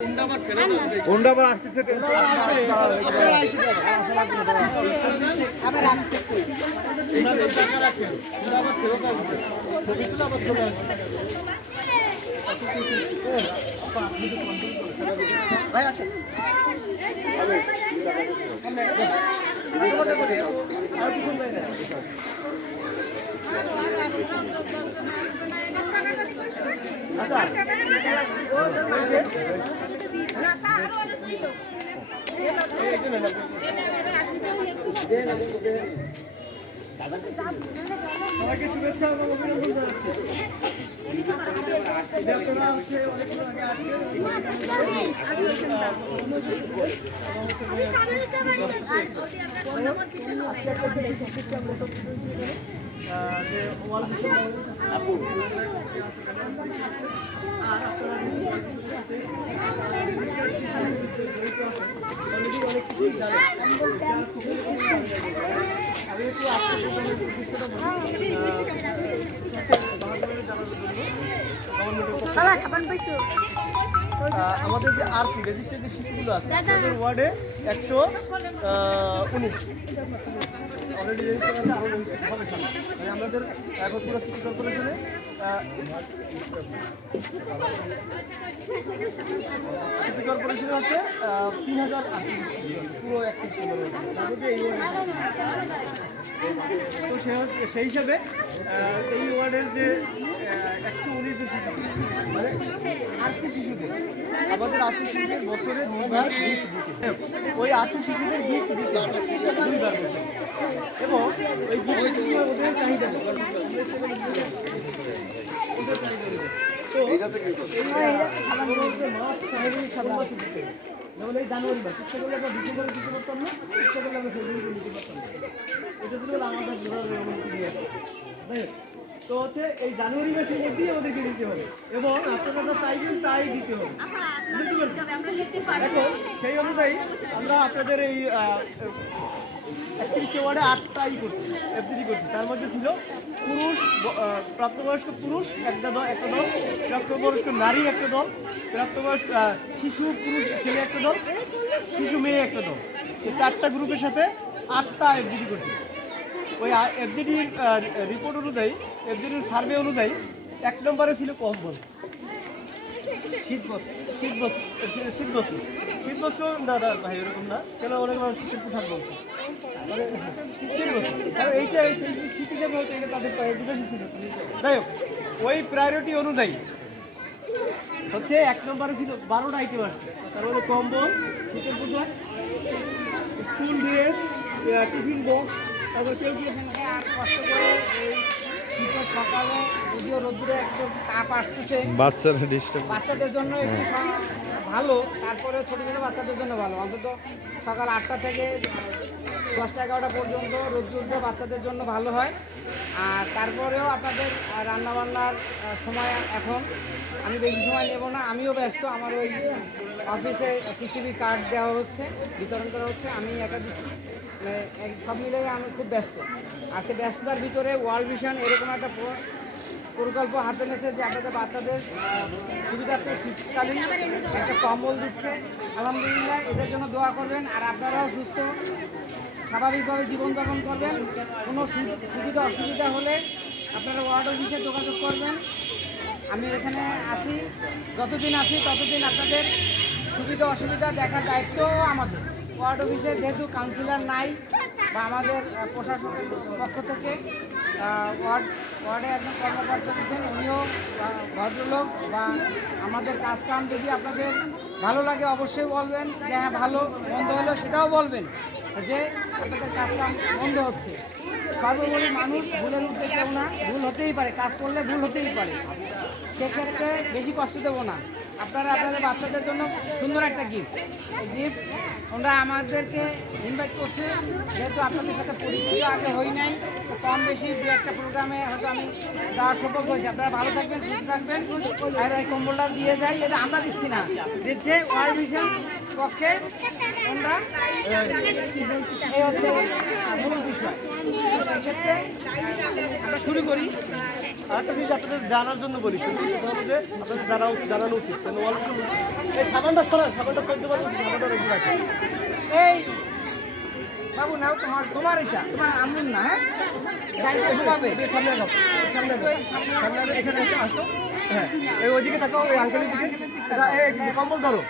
Honda আবার আসতেছে ভাই আসেন আর কিছু নাই না আচ্ছা সবাইকে শুভেচ্ছা এবং অভিনন্দন জানাচ্ছি। আমাদের যে আরসি রেজিস্টার যে শিশুগুলো আছে তাদের ওয়ার্ডে 119 অলরেডি রেজিস্টার আছে, আরও রেজিস্টার হবে সামনে। মানে আমাদের এখন পুরো সিটি কর্পোরেশনে হচ্ছে 3080 পুরো 31 তো সেই হিসাবে এই ওয়ার্ডের যে 119 যে শিশু মানে আরসি শিশুদের আমাদের 80 শিশুদের বছরে 2বার গিফট দিতে, ওই 80 শিশুদের গিফট দিতে 2বার এবং ওই গিফট ওদের চাহিদা তো যেমন এই জানুয়ারি মাস ইচ্ছা করলে আমরা ডিসেম্বরে দিতে পারতাম না, ইচ্ছা করলে আমরা ফেব্রুয়ারিতে দিতে পারতাম না। এটা ছিল আমাদের তো হচ্ছে এই জানুয়ারি মাসের মধ্যেই আমাদেরকে দিতে হবে এবং আপনারা যা চাইবেন তাই দিতে হবে। এখন সেই অনুযায়ী আমরা আপনাদের এই 31 ওয়ার্ডে 8টা করছি এফডিডি করছি। তার মধ্যে ছিল পুরুষ প্রাপ্তবয়স্ক পুরুষ একটা দল, প্রাপ্তবয়স্ক নারী একটা দল, প্রাপ্তবয়স্ক শিশু পুরুষ ছেলে একটা দল, শিশু মেয়ে একটা দল। এই 4টা গ্রুপের সাথে 8টা এফডিডি করছি। ওই এফডিডির রিপোর্ট অনুযায়ী, এফডিডির সার্ভে অনুযায়ী 1 নম্বরে ছিল কম্বল, শীতবস্ত্র দাদা ভাই এরকম না কেন, অনেক মানুষ শীতের পোশাক বলছে এইটা শীত হিসাবে হতো, এটা তাদের প্রায়োরিটি ছিল। যাই হোক ওই প্রায়োরিটি অনুযায়ী হচ্ছে 1 নম্বরে ছিল 12টা আইটেম আসছে। তার মধ্যে কম্বল, শীতের পোশাক, স্কুল ড্রেস, টিফিন বক্স, তারপর কেউ কষ্ট করে শীতের সকালে যদিও রোদ্দুরে একদম তাপ আসতেছে, বাচ্চাদের জন্য একটু ভালো, তারপরে ছোটো ছোটো বাচ্চাদের জন্য ভালো। অন্তত সকাল 8টা থেকে 10টা 11টা পর্যন্ত রোদ্দুরটা বাচ্চাদের জন্য ভালো হয়। আর তারপরেও আপনাদের রান্নাবান্নার সময় এখন আমি বেশি সময় নেব না, আমিও ব্যস্ত। আমার ওই অফিসে পিসিবি কার্ড দেওয়া হচ্ছে, বিতরণ করা হচ্ছে, আমি একা দিচ্ছি, সব মিলে আমি খুব ব্যস্ত। আর সেই ব্যস্ততার ভিতরে ওয়ার্ল্ড ভিশন এরকম একটা প্রকল্প হাতে নিয়েছে যে আপনাদের বাচ্চাদের সুবিধার্থে শীতকালীন একটা কম্বল দিচ্ছে। আলহামদুলিল্লাহ, এদের জন্য দোয়া করবেন। আর আপনারাও সুস্থ স্বাভাবিকভাবে জীবনযাপন করবেন। কোনো সুবিধা অসুবিধা হলে আপনারা ওয়ার্ড অফিসে যোগাযোগ করবেন। আমি এখানে আসি, যতদিন আসি ততদিন আপনাদের সুবিধা অসুবিধা দেখার দায়িত্ব আমাদের। ওয়ার্ড অফিসে যেহেতু কাউন্সিলর নাই বা আমাদের প্রশাসনের পক্ষ থেকে ওয়ার্ডে একজন কর্মকর্তা দিচ্ছেন, উনিও ভদ্রলোক, বা আমাদের কাজকাম যদি আপনাদের ভালো লাগে অবশ্যই বলবেন যে হ্যাঁ ভালো, মন্দ হলো সেটাও বলবেন যে আপনাদের কাজকাম মন্দ হচ্ছে। সর্বোপরি মানুষ ভুলের উঠতে কেউ না, ভুল হতেই পারে, কাজ করলে ভুল হতেই পারে, সেক্ষেত্রে বেশি কষ্ট দেবো না। আপনারা আপনাদের বাচ্চাদের জন্য সুন্দর একটা গিফট, এই গিফট ওরা আমাদেরকে ইনভাইট করছে, যেহেতু আপনাদের সাথে পরিচয় আগে হই নাই, কম বেশি 2-1টা প্রোগ্রামে হয়তো আমি যাওয়ার সৌভাগ্য হয়েছে। আপনারা ভালো থাকবেন, সুস্থ থাকবেন। আর এই কম্বলটা দিয়ে যাই, এটা আমরা দিচ্ছি না, দিচ্ছে ওয়ার্ল্ড ভিশন পক্ষে। আমরা এই হচ্ছে মূল বিষয়। সেক্ষেত্রে আমরা শুরু করি। আরেকটা জিনিস আপনাদের জানার জন্য বলি, সেটা হলো যে আপনাদের জানানো উচিত। কেন অনেক সময় এই সাবানটা সরান, সাবানটা করতে পারবেন, সাবানটা রেখে রাখেন। এই বাবু নাও, তোমার এটা তোমার আমুন না, হ্যাঁ গাড়িতে ঘুমাবে। সামনে আগাও, সামনে আগাও, সামনে আগাও, এখানে এসে আসো। হ্যাঁ, এই ওইদিকে তাকাও, ওই আঙ্কেলের দিকে। এই কম্বল ধরো,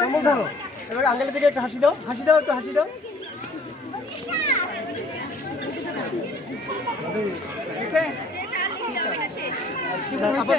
কম্বল ধরো। এবার আঙ্কেলের দিকে একটু হাসি দাও, হাসি দাও, একটু হাসি দাও। ঠিক আছে? কি বলছে?